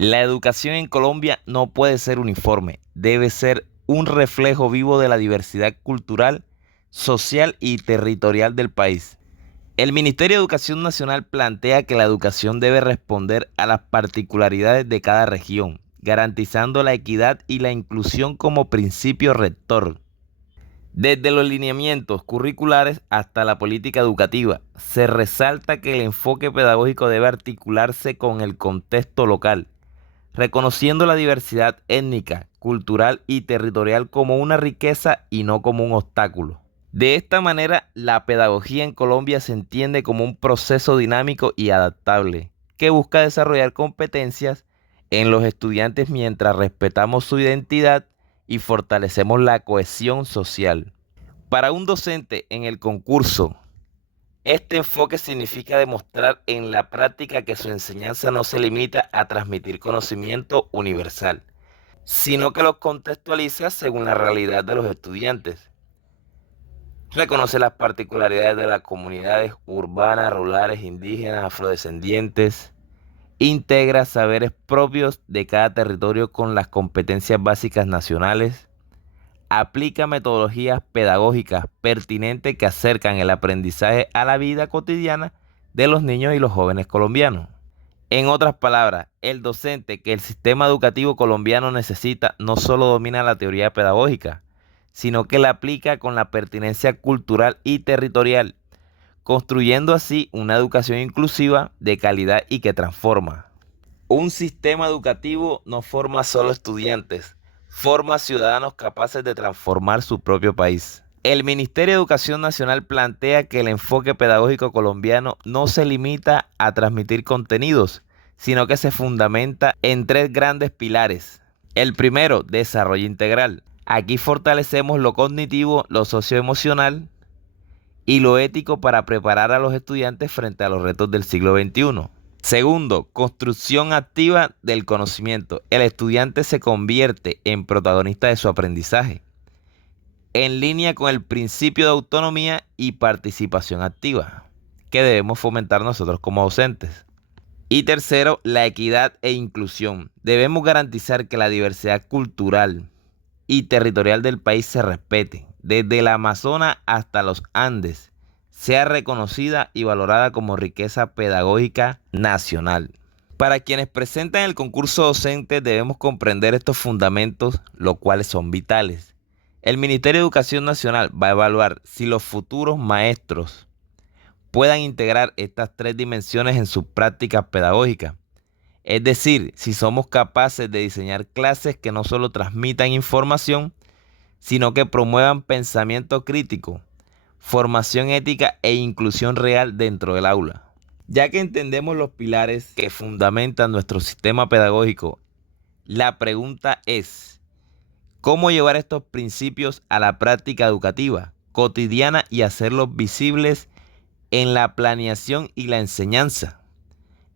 La educación en Colombia no puede ser uniforme, debe ser un reflejo vivo de la diversidad cultural, social y territorial del país. El Ministerio de Educación Nacional plantea que la educación debe responder a las particularidades de cada región, garantizando la equidad y la inclusión como principio rector. Desde los lineamientos curriculares hasta la política educativa, se resalta que el enfoque pedagógico debe articularse con el contexto local, reconociendo la diversidad étnica, cultural y territorial como una riqueza y no como un obstáculo. De esta manera, la pedagogía en Colombia se entiende como un proceso dinámico y adaptable, que busca desarrollar competencias en los estudiantes mientras respetamos su identidad y fortalecemos la cohesión social. Para un docente en el concurso, este enfoque significa demostrar en la práctica que su enseñanza no se limita a transmitir conocimiento universal, sino que lo contextualiza según la realidad de los estudiantes. Reconoce las particularidades de las comunidades urbanas, rurales, indígenas, afrodescendientes. Integra saberes propios de cada territorio con las competencias básicas nacionales. Aplica metodologías pedagógicas pertinentes que acercan el aprendizaje a la vida cotidiana de los niños y los jóvenes colombianos. En otras palabras, el docente que el sistema educativo colombiano necesita no solo domina la teoría pedagógica, sino que la aplica con la pertinencia cultural y territorial, construyendo así una educación inclusiva, de calidad y que transforma. Un sistema educativo no forma solo estudiantes, forma ciudadanos capaces de transformar su propio país. El Ministerio de Educación Nacional plantea que el enfoque pedagógico colombiano no se limita a transmitir contenidos, sino que se fundamenta en tres grandes pilares. El primero, desarrollo integral. Aquí fortalecemos lo cognitivo, lo socioemocional y lo ético para preparar a los estudiantes frente a los retos del siglo XXI. Segundo, construcción activa del conocimiento. El estudiante se convierte en protagonista de su aprendizaje, en línea con el principio de autonomía y participación activa, que debemos fomentar nosotros como docentes. Y tercero, la equidad e inclusión. Debemos garantizar que la diversidad cultural y territorial del país se respete, desde el Amazonas hasta los Andes, sea reconocida y valorada como riqueza pedagógica nacional. Para quienes presentan el concurso docente debemos comprender estos fundamentos, los cuales son vitales. El Ministerio de Educación Nacional va a evaluar si los futuros maestros puedan integrar estas tres dimensiones en sus prácticas pedagógicas. Es decir, si somos capaces de diseñar clases que no solo transmitan información, sino que promuevan pensamiento crítico, formación ética e inclusión real dentro del aula. Ya que entendemos los pilares que fundamentan nuestro sistema pedagógico, la pregunta es, ¿cómo llevar estos principios a la práctica educativa cotidiana y hacerlos visibles en la planeación y la enseñanza?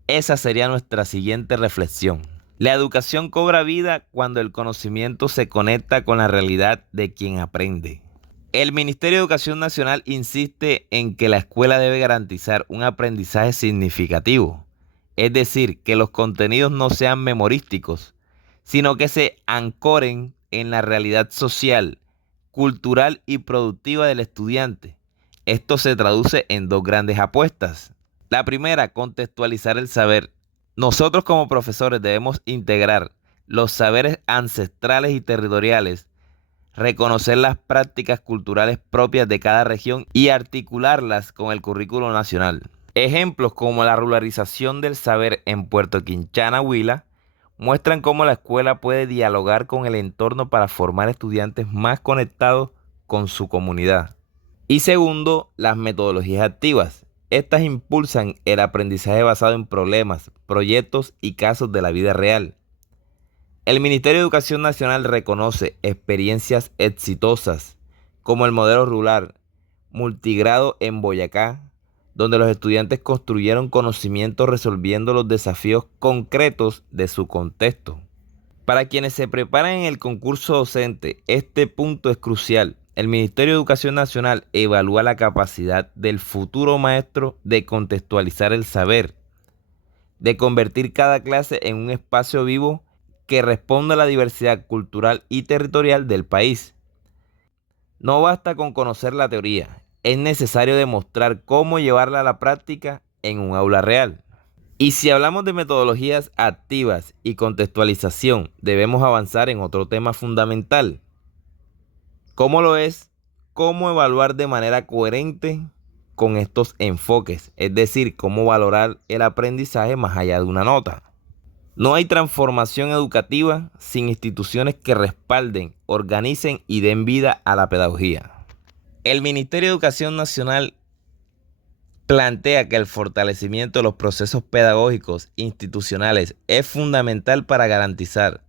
Esa sería nuestra siguiente reflexión. La educación cobra vida cuando el conocimiento se conecta con la realidad de quien aprende. El Ministerio de Educación Nacional insiste en que la escuela debe garantizar un aprendizaje significativo, es decir, que los contenidos no sean memorísticos, sino que se ancoren en la realidad social, cultural y productiva del estudiante. Esto se traduce en dos grandes apuestas. La primera, contextualizar el saber. Nosotros como profesores debemos integrar los saberes ancestrales y territoriales, reconocer las prácticas culturales propias de cada región y articularlas con el currículo nacional. Ejemplos como la ruralización del saber en Puerto Quinchana, Huila, muestran cómo la escuela puede dialogar con el entorno para formar estudiantes más conectados con su comunidad. Y segundo, las metodologías activas. Estas impulsan el aprendizaje basado en problemas, proyectos y casos de la vida real. El Ministerio de Educación Nacional reconoce experiencias exitosas, como el modelo rural multigrado en Boyacá, donde los estudiantes construyeron conocimiento resolviendo los desafíos concretos de su contexto. Para quienes se preparan en el concurso docente, este punto es crucial. El Ministerio de Educación Nacional evalúa la capacidad del futuro maestro de contextualizar el saber, de convertir cada clase en un espacio vivo que responda a la diversidad cultural y territorial del país. No basta con conocer la teoría, es necesario demostrar cómo llevarla a la práctica en un aula real. Y si hablamos de metodologías activas y contextualización, debemos avanzar en otro tema fundamental. ¿Cómo lo es? ¿Cómo evaluar de manera coherente con estos enfoques? Es decir, cómo valorar el aprendizaje más allá de una nota. No hay transformación educativa sin instituciones que respalden, organicen y den vida a la pedagogía. El Ministerio de Educación Nacional plantea que el fortalecimiento de los procesos pedagógicos institucionales es fundamental para garantizar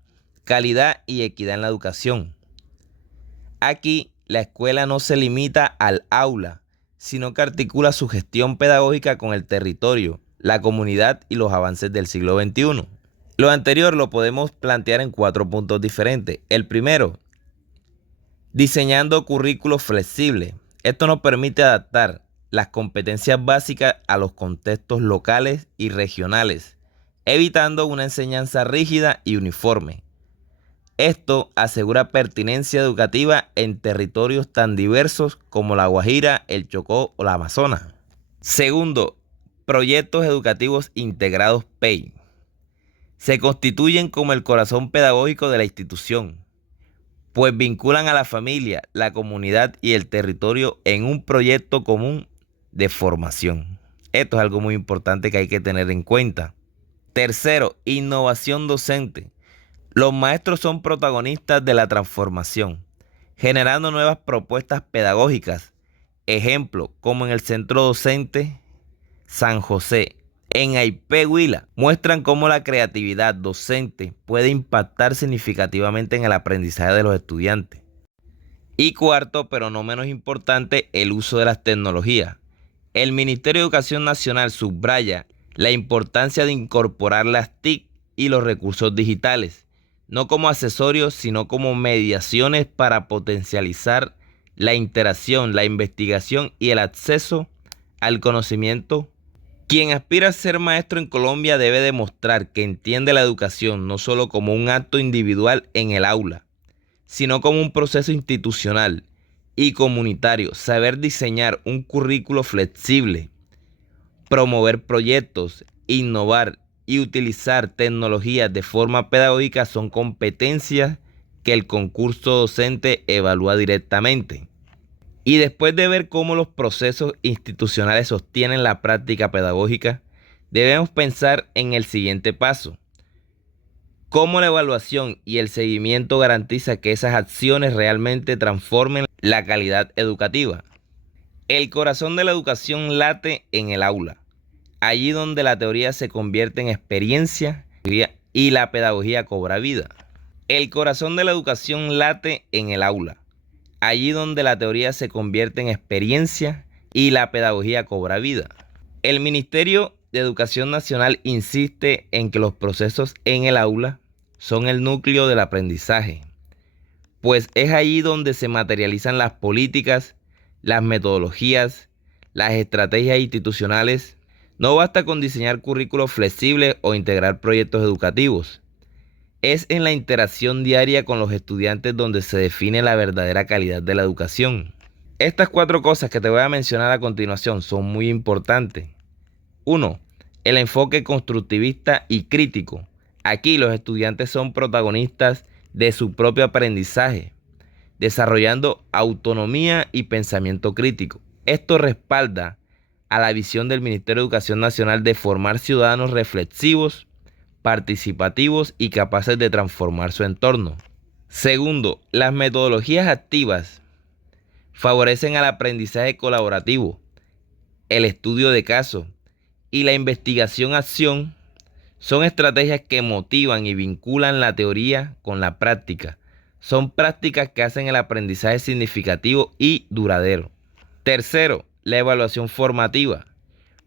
calidad y equidad en la educación. Aquí, la escuela no se limita al aula, sino que articula su gestión pedagógica con el territorio, la comunidad y los avances del siglo XXI. Lo anterior lo podemos plantear en 4 puntos diferentes. El primero, diseñando currículos flexibles. Esto nos permite adaptar las competencias básicas a los contextos locales y regionales, evitando una enseñanza rígida y uniforme. Esto asegura pertinencia educativa en territorios tan diversos como La Guajira, el Chocó o la Amazonas. Segundo, proyectos educativos integrados PEI. Se constituyen como el corazón pedagógico de la institución, pues vinculan a la familia, la comunidad y el territorio en un proyecto común de formación. Esto es algo muy importante que hay que tener en cuenta. Tercero, innovación docente. Los maestros son protagonistas de la transformación, generando nuevas propuestas pedagógicas. Ejemplo, como en el Centro Docente San José, en Aipé, Huila, muestran cómo la creatividad docente puede impactar significativamente en el aprendizaje de los estudiantes. Y cuarto, pero no menos importante, el uso de las tecnologías. El Ministerio de Educación Nacional subraya la importancia de incorporar las TIC y los recursos digitales, no como accesorios, sino como mediaciones para potencializar la interacción, la investigación y el acceso al conocimiento. Quien aspira a ser maestro en Colombia debe demostrar que entiende la educación no solo como un acto individual en el aula, sino como un proceso institucional y comunitario. Saber diseñar un currículo flexible, promover proyectos, innovar y utilizar tecnologías de forma pedagógica son competencias que el concurso docente evalúa directamente. Y después de ver cómo los procesos institucionales sostienen la práctica pedagógica, debemos pensar en el siguiente paso. Cómo la evaluación y el seguimiento garantiza que esas acciones realmente transformen la calidad educativa. El corazón de la educación late en el aula, allí donde la teoría se convierte en experiencia y la pedagogía cobra vida. El corazón de la educación late en el aula, allí donde la teoría se convierte en experiencia y la pedagogía cobra vida. El Ministerio de Educación Nacional insiste en que los procesos en el aula son el núcleo del aprendizaje, pues es allí donde se materializan las políticas, las metodologías, las estrategias institucionales. No basta con diseñar currículos flexibles o integrar proyectos educativos. Es en la interacción diaria con los estudiantes donde se define la verdadera calidad de la educación. Estas 4 cosas que te voy a mencionar a continuación son muy importantes. 1. El enfoque constructivista y crítico. Aquí los estudiantes son protagonistas de su propio aprendizaje, desarrollando autonomía y pensamiento crítico. Esto respalda a la visión del Ministerio de Educación Nacional de formar ciudadanos reflexivos, participativos y capaces de transformar su entorno. Segundo, las metodologías activas favorecen al aprendizaje colaborativo, el estudio de casos y la investigación-acción. Son estrategias que motivan y vinculan la teoría con la práctica. Son prácticas que hacen el aprendizaje significativo y duradero. Tercero, la evaluación formativa.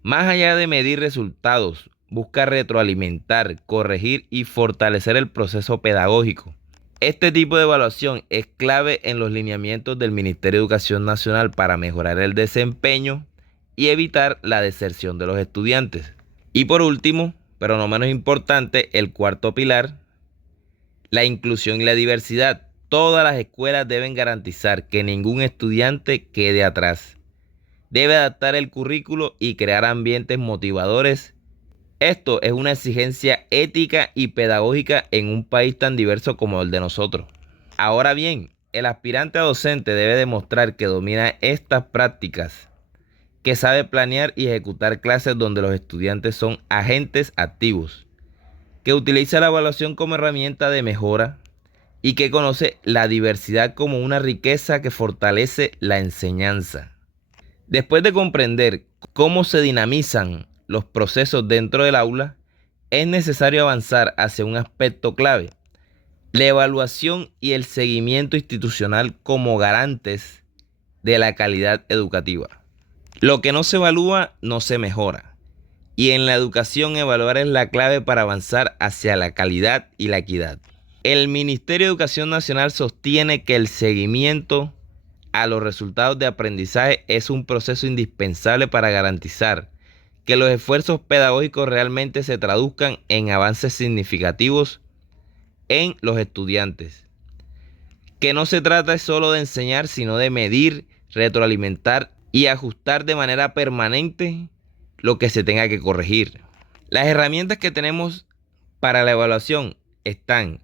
Más allá de medir resultados, busca retroalimentar, corregir y fortalecer el proceso pedagógico. Este tipo de evaluación es clave en los lineamientos del Ministerio de Educación Nacional para mejorar el desempeño y evitar la deserción de los estudiantes. Y por último, pero no menos importante, el cuarto pilar, la inclusión y la diversidad. Todas las escuelas deben garantizar que ningún estudiante quede atrás. Debe adaptar el currículo y crear ambientes motivadores. Esto es una exigencia ética y pedagógica en un país tan diverso como el de nosotros. Ahora bien, el aspirante a docente debe demostrar que domina estas prácticas, que sabe planear y ejecutar clases donde los estudiantes son agentes activos, que utiliza la evaluación como herramienta de mejora y que conoce la diversidad como una riqueza que fortalece la enseñanza. Después de comprender cómo se dinamizan los procesos dentro del aula, es necesario avanzar hacia un aspecto clave: la evaluación y el seguimiento institucional como garantes de la calidad educativa. Lo que no se evalúa no se mejora. Y en la educación, evaluar es la clave para avanzar hacia la calidad y la equidad. El Ministerio de Educación Nacional sostiene que el seguimiento a los resultados de aprendizaje es un proceso indispensable para garantizar que los esfuerzos pedagógicos realmente se traduzcan en avances significativos en los estudiantes. Que no se trata solo de enseñar, sino de medir, retroalimentar y ajustar de manera permanente lo que se tenga que corregir. Las herramientas que tenemos para la evaluación están: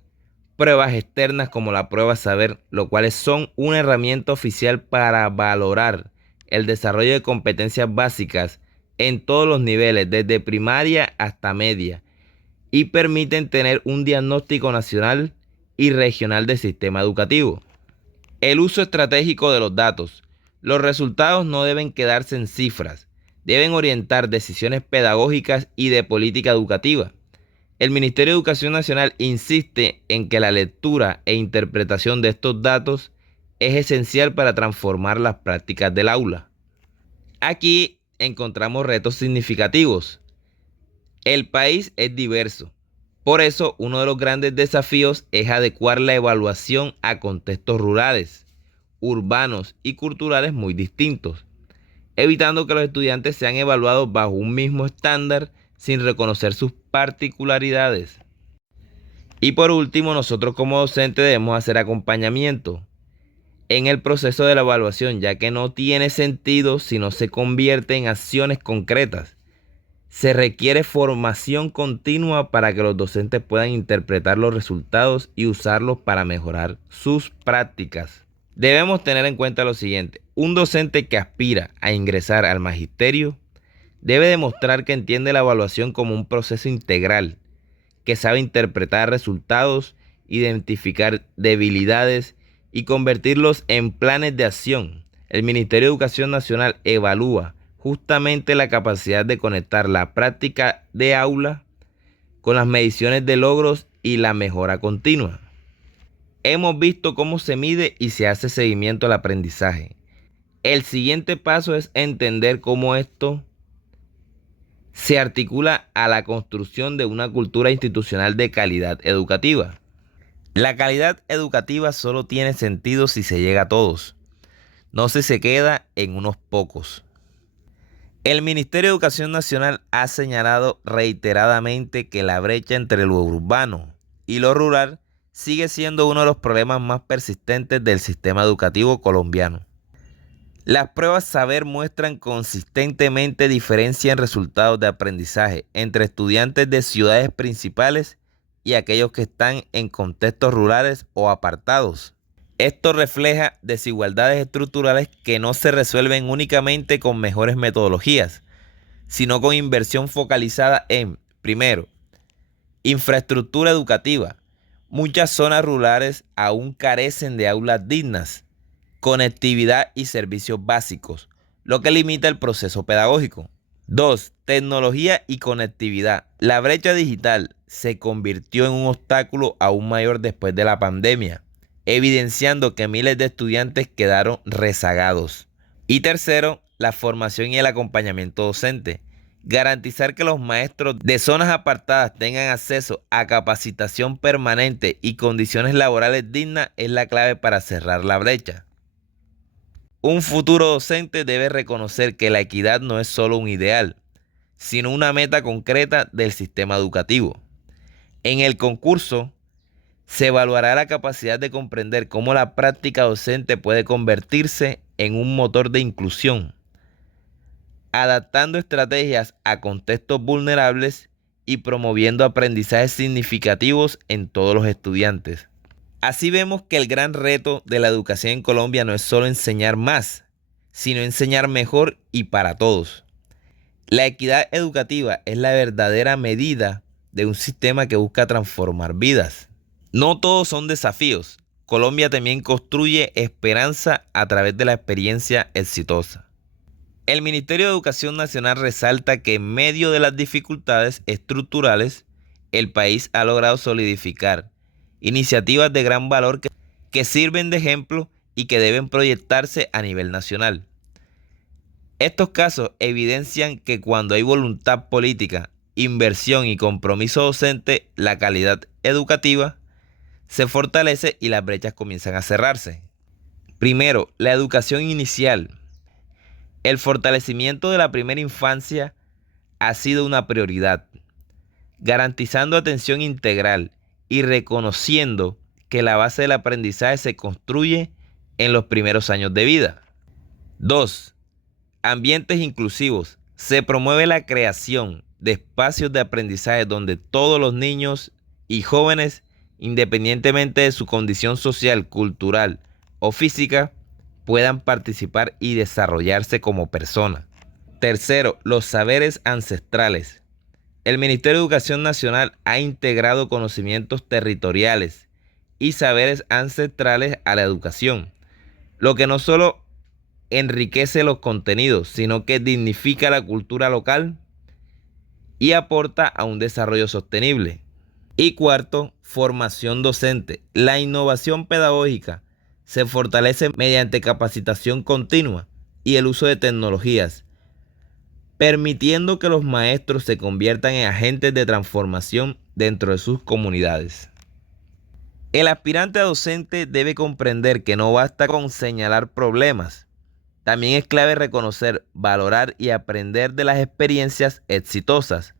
pruebas externas como la prueba saber, lo cuales son una herramienta oficial para valorar el desarrollo de competencias básicas en todos los niveles, desde primaria hasta media, y permiten tener un diagnóstico nacional y regional del sistema educativo. El uso estratégico de los datos. Los resultados no deben quedarse en cifras, deben orientar decisiones pedagógicas y de política educativa. El Ministerio de Educación Nacional insiste en que la lectura e interpretación de estos datos es esencial para transformar las prácticas del aula. Aquí encontramos retos significativos. El país es diverso. Por eso, uno de los grandes desafíos es adecuar la evaluación a contextos rurales, urbanos y culturales muy distintos, evitando que los estudiantes sean evaluados bajo un mismo estándar sin reconocer sus particularidades. Y por último, nosotros como docentes debemos hacer acompañamiento en el proceso de la evaluación, ya que no tiene sentido si no se convierte en acciones concretas. Se requiere formación continua para que los docentes puedan interpretar los resultados y usarlos para mejorar sus prácticas. Debemos tener en cuenta lo siguiente: un docente que aspira a ingresar al magisterio debe demostrar que entiende la evaluación como un proceso integral, que sabe interpretar resultados, identificar debilidades y convertirlos en planes de acción. El Ministerio de Educación Nacional evalúa justamente la capacidad de conectar la práctica de aula con las mediciones de logros y la mejora continua. Hemos visto cómo se mide y se hace seguimiento al aprendizaje. El siguiente paso es entender cómo esto se articula a la construcción de una cultura institucional de calidad educativa. La calidad educativa solo tiene sentido si se llega a todos, no si se queda en unos pocos. El Ministerio de Educación Nacional ha señalado reiteradamente que la brecha entre lo urbano y lo rural sigue siendo uno de los problemas más persistentes del sistema educativo colombiano. Las pruebas saber muestran consistentemente diferencia en resultados de aprendizaje entre estudiantes de ciudades principales y aquellos que están en contextos rurales o apartados. Esto refleja desigualdades estructurales que no se resuelven únicamente con mejores metodologías, sino con inversión focalizada en, primero, infraestructura educativa. Muchas zonas rurales aún carecen de aulas dignas, conectividad y servicios básicos, lo que limita el proceso pedagógico. 2. Tecnología y conectividad. La brecha digital se convirtió en un obstáculo aún mayor después de la pandemia, evidenciando que miles de estudiantes quedaron rezagados. Y tercero, la formación y el acompañamiento docente. Garantizar que los maestros de zonas apartadas tengan acceso a capacitación permanente y condiciones laborales dignas es la clave para cerrar la brecha. Un futuro docente debe reconocer que la equidad no es solo un ideal, sino una meta concreta del sistema educativo. En el concurso se evaluará la capacidad de comprender cómo la práctica docente puede convertirse en un motor de inclusión, adaptando estrategias a contextos vulnerables y promoviendo aprendizajes significativos en todos los estudiantes. Así vemos que el gran reto de la educación en Colombia no es solo enseñar más, sino enseñar mejor y para todos. La equidad educativa es la verdadera medida de un sistema que busca transformar vidas. No todos son desafíos. Colombia también construye esperanza a través de la experiencia exitosa. El Ministerio de Educación Nacional resalta que en medio de las dificultades estructurales, el país ha logrado solidificar iniciativas de gran valor que sirven de ejemplo y que deben proyectarse a nivel nacional. Estos casos evidencian que cuando hay voluntad política, inversión y compromiso docente, la calidad educativa se fortalece y las brechas comienzan a cerrarse. Primero, la educación inicial. El fortalecimiento de la primera infancia ha sido una prioridad, garantizando atención integral y reconociendo que la base del aprendizaje se construye en los primeros años de vida. 2. Ambientes inclusivos. Se promueve la creación de espacios de aprendizaje donde todos los niños y jóvenes, independientemente de su condición social, cultural o física, puedan participar y desarrollarse como personas. Tercero, los saberes ancestrales. El Ministerio de Educación Nacional ha integrado conocimientos territoriales y saberes ancestrales a la educación, lo que no solo enriquece los contenidos, sino que dignifica la cultura local y aporta a un desarrollo sostenible. Y cuarto, formación docente. La innovación pedagógica se fortalece mediante capacitación continua y el uso de tecnologías, permitiendo que los maestros se conviertan en agentes de transformación dentro de sus comunidades. El aspirante a docente debe comprender que no basta con señalar problemas. También es clave reconocer, valorar y aprender de las experiencias exitosas.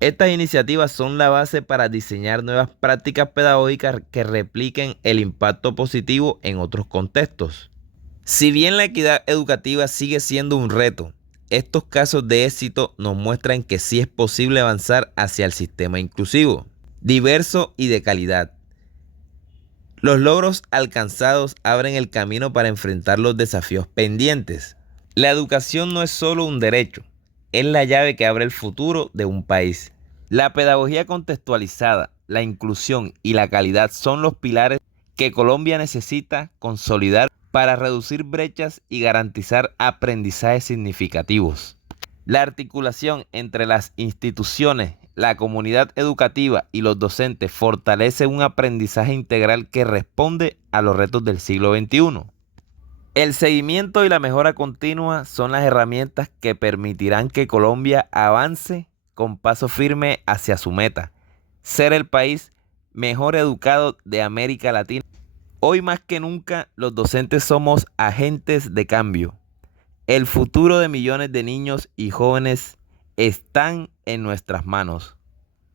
Estas iniciativas son la base para diseñar nuevas prácticas pedagógicas que repliquen el impacto positivo en otros contextos. Si bien la equidad educativa sigue siendo un reto, estos casos de éxito nos muestran que sí es posible avanzar hacia el sistema inclusivo, diverso y de calidad. Los logros alcanzados abren el camino para enfrentar los desafíos pendientes. La educación no es solo un derecho, es la llave que abre el futuro de un país. La pedagogía contextualizada, la inclusión y la calidad son los pilares que Colombia necesita consolidar para reducir brechas y garantizar aprendizajes significativos. La articulación entre las instituciones, la comunidad educativa y los docentes fortalece un aprendizaje integral que responde a los retos del siglo XXI. El seguimiento y la mejora continua son las herramientas que permitirán que Colombia avance con paso firme hacia su meta, ser el país mejor educado de América Latina. Hoy más que nunca, los docentes somos agentes de cambio. El futuro de millones de niños y jóvenes están en nuestras manos.